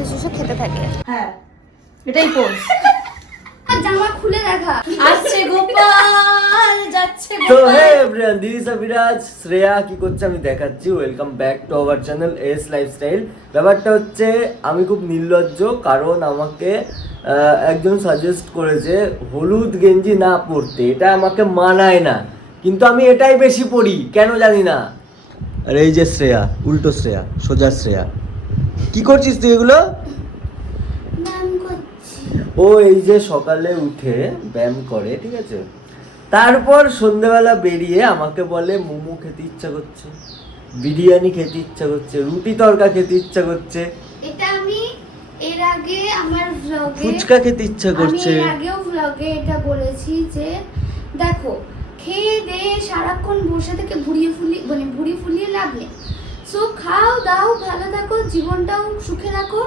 চুষে চুষে খেতে থাকে। হ্যাঁ এটাই পোজ। জামা খুলে দেখা, আসছে গোপাল যাচ্ছে তো Gopal. Hey everyone, this is Abhiraj. Shreya কি করছে আমি দেখাচ্ছি। Welcome back to our channel S Lifestyle. ব্যাপারটা হচ্ছে আমি খুব নির্লজ্জ, কারণ আমাকে একজন সাজেস্ট করেছে হলুদ গেঞ্জি না পরতে। এটা আমাকে মানায় না, কিন্তু আমি এটাই বেশি পরি, কেন জানি না। আর এই যে শ্রেয়া, উল্টো শ্রেয়া, সোজা শ্রেয়া। কি করছিস তুই এগুলো? ও এই যে সকালে উঠে ব্যায়াম করে, ঠিক আছে, তারপর সন্ধ্যেবেলা বেরিয়ে আমাকে বলে মোমো খেতে ইচ্ছা করছে, বিরিয়ানি খেতে ইচ্ছা করছে, রুটি তরকা খেতে ইচ্ছা করছে, এটা আমি এর আগে আমার ভ্লগে, ফুচকা খেতে ইচ্ছা করছে। আমি এর আগেও ভ্লগে এটা বলেছি যে দেখো, খেয়ে দিয়ে সারাক্ষণ বসে থেকে ভুড়ি ফুলিয়ে লাভ নেই। সো খাও দাও, ভালো থাকো, জীবনটাও সুখে রাখো,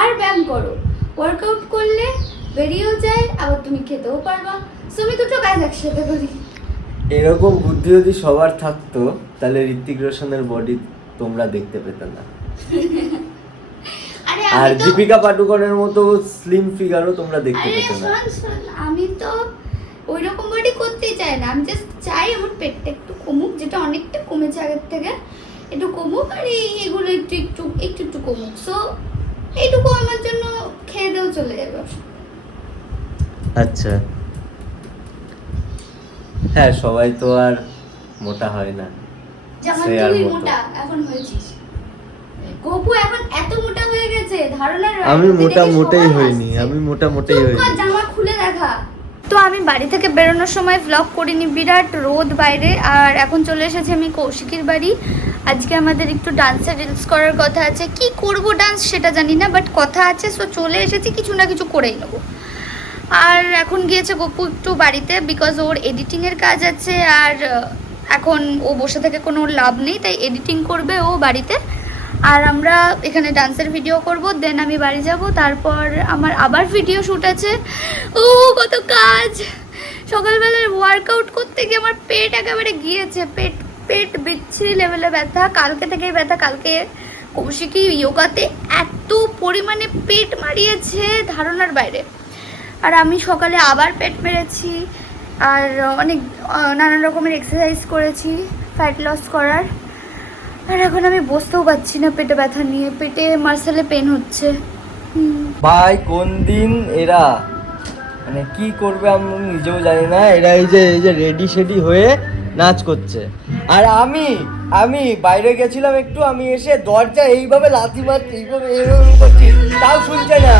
আর ব্যায়াম করো। ওয়ার্কআউট করলে বেরিয়েও যায়, আবার তুমি খেতেও পারবা। সো আমি দুটো কাজ একসাথে করি। এরকম বুদ্ধি যদি সবার থাকতো তাহলে ঋত্বিক রোশনের বডি তোমরা দেখতে পেতে না, আরে আর আমি তো, দীপিকা পাডুকোনের মতো স্লিম ফিগারও তোমরা দেখতে আরে পেতে না। শোন, আমি তো ওই রকম বডি করতেই চাই না। আমি জাস্ট চাই আমার পেটটা একটু কমুক, যেটা অনেকটা কমেছে আগের থেকে, একটু কমুক, আর এগুলো একটু কমুক। সো এইটুকু আমার জন্য খেয়ে দেও চলে যাবে। আচ্ছা, হ্যাঁ, সবাই তো আর মোটা হয় না। যেমন শ্রেয়ার তুই মতো। মোটা এখন হয়েছিস, গপু এখন এত মোটা হয়ে গেছে, ধারণার বাইরে। আমি তুই মোটা দেখে মোটেই সবাই হইনি, হাসছে। আমি মোটা মোটেই চুপ কর, হইনি। জামা খুলে দেখা। তো আমি বাড়ি থেকে বেরোনোর সময় ভ্লগ করিনি, বিরাট রোদ বাইরে। আর এখন চলে এসেছি আমি কৌশিকের বাড়ি। আজকে আমাদের একটু ডান্সের রিলস করার কথা আছে। কি করব ডান্স সেটা জানি না, বাট কথা আছে। সো চলে এসেছি, কিছু না কিছু করেই নেবো। আর এখন গিয়েছে গপু একটু বাড়িতে, বিকজ ওর এডিটিংয়ের কাজ আছে। আর এখন ও বসে থেকে কোনো লাভ নেই, তাই এডিটিং করবে ও বাড়িতে। আর আমরা এখানে ডান্সের ভিডিও করব, দেন আমি বাড়ি যাব। তারপর আমার আবার ভিডিও শ্যুট আছে। ও কত কাজ! সকালবেলার ওয়ার্কআউট করতে গিয়ে আমার পেট একেবারে গিয়েছে, পেট বিচ্ছিরি লেভেলে ব্যথা। কালকে থেকেই ব্যথা। কালকে কৌশিকী যোগাতে এত পরিমাণে পেট মারিয়েছে, ধারণার বাইরে। আর আমি সকালে আবার পেট মেরেছি, আর অনেক নানান রকমের এক্সারসাইজ করেছি ফ্যাট লস করার। আর এখন আমি বসতেও পারছি না পেটে ব্যথা নিয়ে, পেটে মার্সেলে পেন হচ্ছে। ভাই কোন দিন এরা মানে কি করবে আমি নিজেও জানি না। এরা এই যে রেডি সেডি হয়ে নাচ করছে, আর আমি বাইরে গেছিলাম একটু, আমি এসে দরজা এইভাবে লাথি মারছি, এইভাবে করছি, তাও শুনছে না।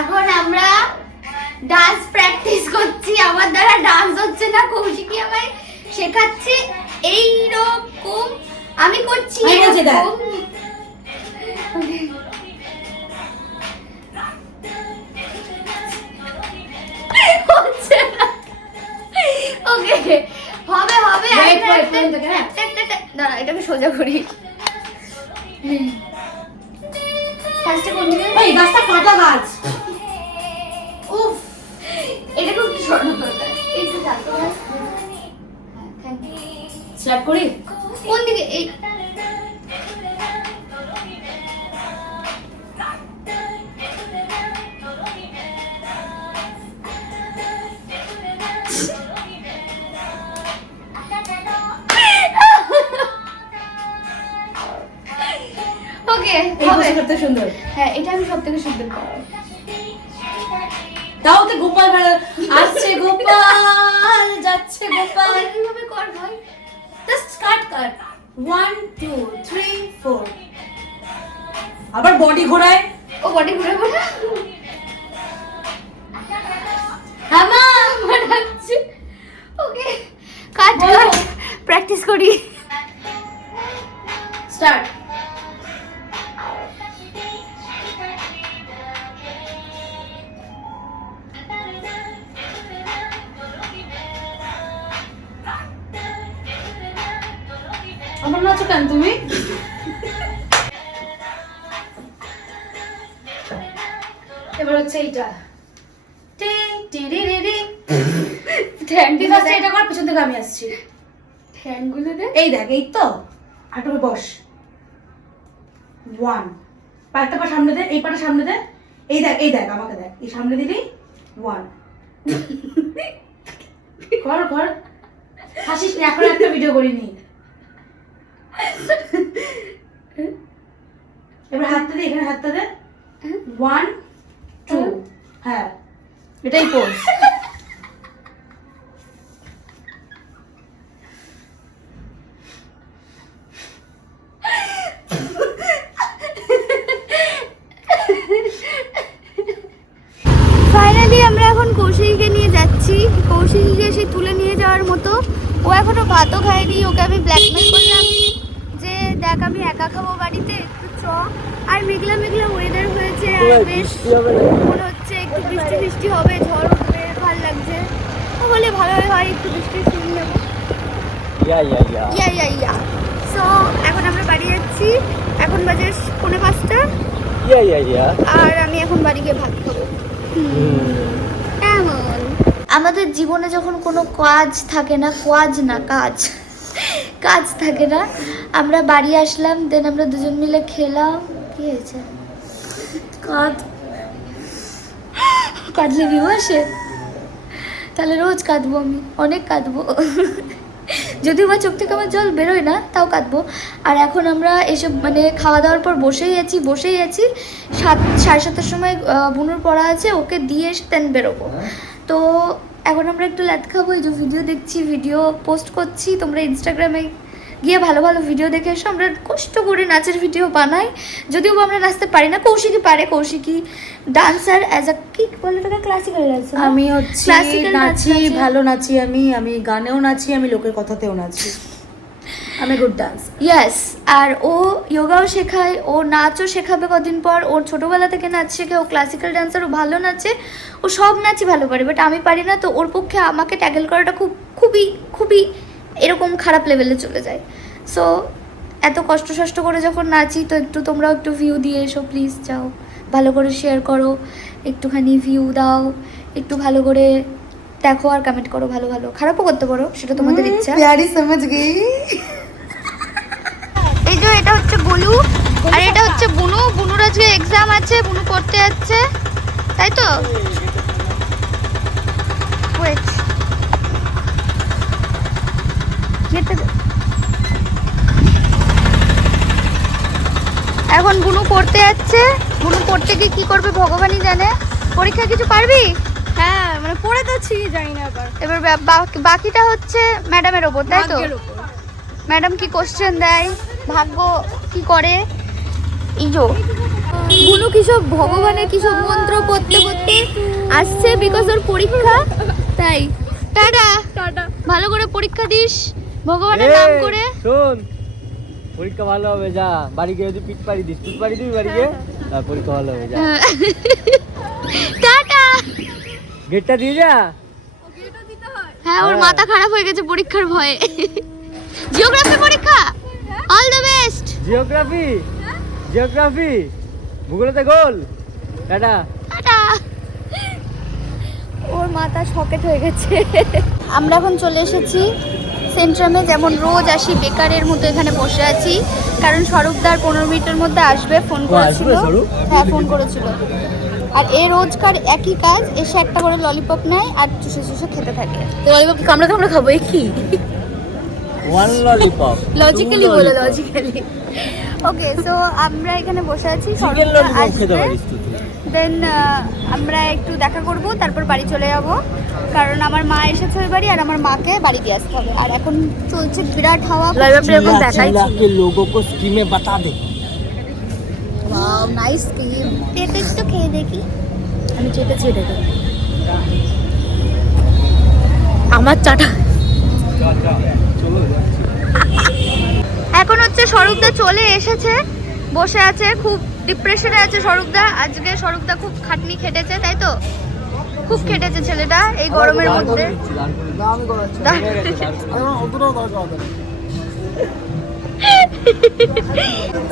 এখন আমরা ডান্স প্র্যাকটিস করছি। আমার দ্বারা ডান্স হচ্ছে না, কৌশিকী আমায় শেখাচ্ছে এইরকম। আমি করছি এরকম। Okay. হচ্ছে না। Okay, হবে। দাঁড়া, এটাকে সোজা করি। ফার্স্টে কোন দিকে? এই গাছটা কাটা গাছ। উফ, এটা খুব সরল দরকার। একটু চালতো। হ্যাঁ, থ্যাংক ইউ। স্টার্ট করি। কোন দিকে? এই ওকে, হবে। করতে সুন্দর। হ্যাঁ, এটা আমি সবথেকে সুন্দর পাবো। তাও তো গোপাল আসছে, গোপাল যাচ্ছে গোপাল। এইভাবে কর ভাই। জাস্ট কাট 1 2 3 4। আবার বডি ঘোরায়। ও বডি ঘুরে ঘুরে। হ্যাঁ মা আমার হচ্ছে। ওকে, কাট। প্র্যাকটিস করি। স্টার্ট। আমার নাচো কেন তুমি? এবার হচ্ছে এইটা। টি টি রি রি রি। Thank you. এটা কর, পিছন থেকে আমি আসছি। ঠ্যাংগুলো দে। এই দেখ, এই তো হাঁটুতে বস। 1 পাটা পা সামনে দে, এই পাটা সামনে দে। এই দেখ আমাকে দেখ, এই সামনে দিবি। 1 কর হাসিস না, এখন একটা ভিডিও করিনি। এবার হাতটা দে, এখানে হাতটা দে। 1 2 হ্যাঁ, এটাই পোজ। ফাইনালি আমরা এখন কৌশিককে নিয়ে যাচ্ছি। কৌশিককে এসে তুলে নিয়ে যাওয়ার মতো। ও এখনো ভাতও খায়নি। ওকে আমি ব্ল্যাকমেল করলাম যে দেখ আমি একা খাবো বাড়িতে, একটু চ। আর মেঘলা মেঘলা ওয়েদার হয়েছে, আর বেশ মনে হচ্ছে একটু বৃষ্টি বৃষ্টি হবে, ঝড় উঠবে, ভালো লাগছে। তাহলে ভালো হয়, একটু বৃষ্টির সিন নেবো। ইয়া সো এখন আমরা বাড়ি যাচ্ছি। এখন বাজে 4:45। আর আমি এখন বাড়ি গিয়ে ভাত খাবো। এমন আমাদের জীবনে যখন কোনো কাজ থাকে না, কাজ থাকে না, আমরা বাড়ি আসলাম, দেন আমরা দুজন মিলে খেলাম। কি হয়েছে? কাঁদলে ভিউ আসে? তাহলে রোজ কাঁদবো, আমি অনেক কাঁদবো। যদিও বা চোখ থেকে আমার জল বেরোয় না, তাও কাঁদবো। আর এখন আমরা এসব মানে খাওয়া দাওয়ার পর বসেই আছি। 7:30 সময় বুনুর পড়া আছে, ওকে দিয়ে এসে দেন বেরোবো। তো এখন আমরা একটু ল্যাদ খাবো। এই যে ভিডিও দেখছি, ভিডিও পোস্ট করছি। তোমরা ইনস্টাগ্রামে গিয়ে ভালো ভালো ভিডিও দেখে এসো। আমরা কষ্ট করে নাচের ভিডিও বানাই, যদিও বা আমরা নাচতে পারি না। কৌশিকই পারে, কৌশিকই ডান্সার অ্যাজ আ কি বলে ওটাকে, ক্লাসিক্যাল ডান্সার। আমি হচ্ছে নাচি, ভালো নাচি। আমি গানেও নাচি, আমি লোকের কথাতেও নাচি। আমি গুড ডান্স। ইয়েস। আর ও যোগাও শেখায়, ও নাচও শেখাবে কদিন পর। ওর ছোটোবেলা থেকে নাচ শেখে, ও ক্লাসিক্যাল ডান্সার, ও ভালো নাচে, ও সব নাচই ভালো পারে। বাট আমি পারি না, তো ওর পক্ষে আমাকে ট্যাকেল করাটা খুবই এরকম খারাপ লেভেলে চলে যায়। সো এত কষ্ট করে যখন নাচি, তো একটু তোমরাও একটু ভিউ দিয়ে এসো প্লিজ। যাও ভালো করে শেয়ার করো, একটুখানি ভিউ দাও, একটু ভালো করে দেখো আর কমেন্ট করো। ভালো খারাপও করতে পারো, সেটা তোমাদের ইচ্ছা। প্যারি সমঝ গই। এই যে এটা হচ্ছে বুলু, আর এটা হচ্ছে বুনু। বুনুর আজকে এক্সাম আছে, বুনু পড়তে যাচ্ছে, তাই তো? ওয়েট, এখন বুনু পড়তে যাচ্ছে। বুনু পড়তে গিয়ে কি করবে ভগবানই জানে। পরীক্ষা কিছু পারবি? হ্যাঁ, মানে পড়ে যাচ্ছি, জানি না আবার। এবার বাকিটা হচ্ছে ম্যাডামের ওপর, তাই তো? ম্যাডাম কি কোশ্চেন দেয়, ভাগ্য কি করে। এই যে বুনু কিসব ভগবানের কিসব মন্ত্র পড়তে আসছে, বিকজ ওর পরীক্ষা। তাই টাটা, ভালো করে পরীক্ষা দিস ভগবানের নাম করে। শোন, পরীক্ষা ভালো হবে, যা বাড়ি গিয়ে যদি পিট পাড়ি দিবি বাড়ি গিয়ে, পরীক্ষা ভালো হবে, যা। টাটা, গেটটা দিয়ে যা। হ্যাঁ, ওর মাথা খারাপ হয়ে গেছে পরীক্ষার ভয়ে। জিওগ্রাফি পরীক্ষা, অল দ্য বেস্ট। জিওগ্রাফি ভূগোলেতে গোল। টাটা। ওর মাথা সকেট হয়ে গেছে। আমরা এখন চলে এসেছি সেন্ট্রামে। যেমন রোজ আসি, বেকারের মতো এখানে বসে আছি, কারণ স্বরূপদার 15 মিনিটের মধ্যে আসবে। ফোন করেছিল। হ্যাঁ, ফোন করেছিল। আর এ রোজকার একই কাজ, এসে একটা করে ললিপপ নেয় আর চুষে খেতে থাকে। ললিপপ কামড়া খাবো, এ কি? One lollipop. লজিক্যালি বলো, লজিক্যালি। ওকে, সো আমরা এখানে বসে আছি, স্বরূপদা আসবে, দেন আমরা একটু দেখা করব, তারপর বাড়ি চলে যাব, কারণ আমার মা এসেছে ওই বাড়ি, আর আমার মাকে বাড়ি দিয়ে আসতে হবে। আর এখন চলছে বিরাট হাওয়া। লোগো কো স্কিমে বাতা দে। Wow, nice scheme. পেঁপে তো খেয়ে দেখি। আমি চেটেছি এটাকে। আমার চাটা। এখন হচ্ছে স্বরূপদা চলে এসেছে, বসে আছে, খুব ডিপ্রেশনে আছে স্বরূপদা। আজকে স্বরূপদা খুব খাটনি খেটেছে, তাই তো? খুব খেটেছে ছেলেটা এই গরমের মধ্যে।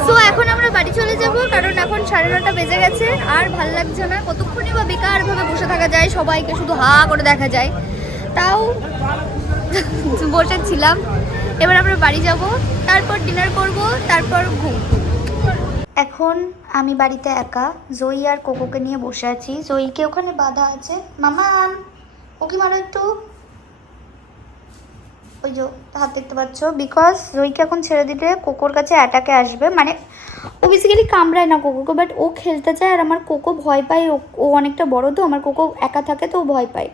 সো এখন আমরা বাড়ি চলে যাব, কারণ এখন 9:30 বেজে গেছে। আর ভাল লাগছে না, কতক্ষণই বা বেকার ভাবে বসে থাকা যায়, সবাইকে শুধু হা করে দেখা যায়। তাও বসেছিলাম। এবার আমরা বাড়ি যাব, তারপর ডিনার করব, তারপর ঘুম। এখন আমি বাড়িতে একা, জয়ী আর কোকোকে নিয়ে বসে আছি। জয়ীকে ওখানে বাঁধা আছে। মামাম ওকে মারো একটু, ওই যে হাত দেখতে পাচ্ছ। বিকজ জয়ীকে এখন ছেড়ে দিলে কোকোর কাছে অ্যাটাকে আসবে, মানে ও বেসিক্যালি কামড়ায় না কোকোকে, বাট ও খেলতে চায় আর আমার কোকো ভয় পায়। ও অনেকটা বড় তো, আমার কোকো একা থাকে তো ও ভয় পায়।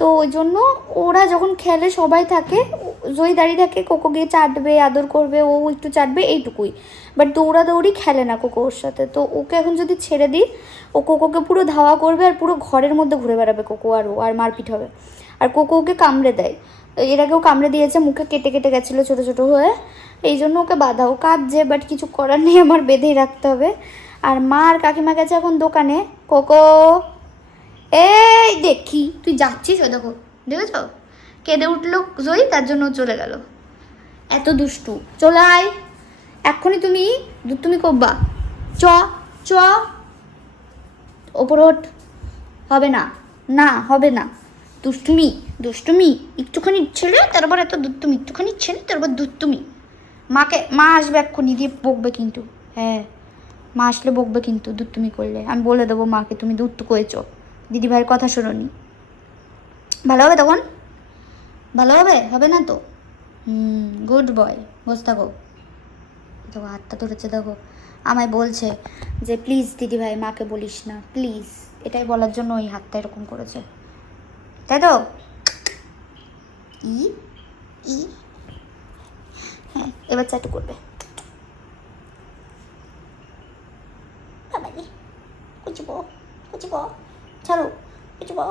তো ওই জন্য ওরা যখন খেলে সবাই থাকে, জয়ী দাঁড়িয়ে থাকে, কোকো গিয়ে চাটবে, আদর করবে, ও একটু চাটবে, এইটুকুই। বাট দৌড়াদৌড়ি খেলে না কোকো ওর সাথে। তো ওকে এখন যদি ছেড়ে দিই, ও কোকোকে পুরো ধাওয়া করবে আর পুরো ঘরের মধ্যে ঘুরে বেড়াবে কোকো, আর ও আর মারপিট হবে। আর কোকো ওকে কামড়ে দেয়, এর আগেও কামড়ে দিয়েছে, মুখে কেটে কেটে গেছিলো ছোটো ছোটো হয়ে। এই জন্য ওকে বাঁধাও কাঁদছে, বাট কিছু করার নেই, আমার বেঁধেই রাখতে হবে। আর মা আর কাকিমা গেছে এখন দোকানে। কোকো এই দেখি তুই যাচ্ছিস, ও দেখো দেখেছ কেঁদে উঠলো জয়ী, তার জন্য ও চলে গেল। এত দুষ্টু, চলে আয় এক্ষুনি, তুমি করবা। চ চ ওপর ওঠ, হবে না, না হবে না, দুষ্টুমি দুষ্টুমি, একটুখানি ছেলে তারপর এত দুষ্টুমি, একটুখানি ছেলে তারপর দুষ্টুমি। মা আসবে এক্ষুনি, দিয়ে বকবে কিন্তু। হ্যাঁ, মা আসলে বকবে কিন্তু দুষ্টুমি করলে। আমি বলে দেবো মাকে তুমি দুষ্টু করেছো, দিদি ভাইয়ের কথা শোনোনি। ভালো হবে তখন, ভালো হবে, হবে না তো? গুড বয়, বস থাকো। দেখো হাতটা ধরেছে, দেখো আমায় বলছে যে প্লিজ দিদি ভাই মাকে বলিস না প্লিজ, এটাই বলার জন্য ওই হাতটা এরকম করেছে, তাই তো? ই ই হ্যাঁ, এবার চাটু করবে। বাবারে কুচিবো কুচিবো, ছাড়ো কুচিবো।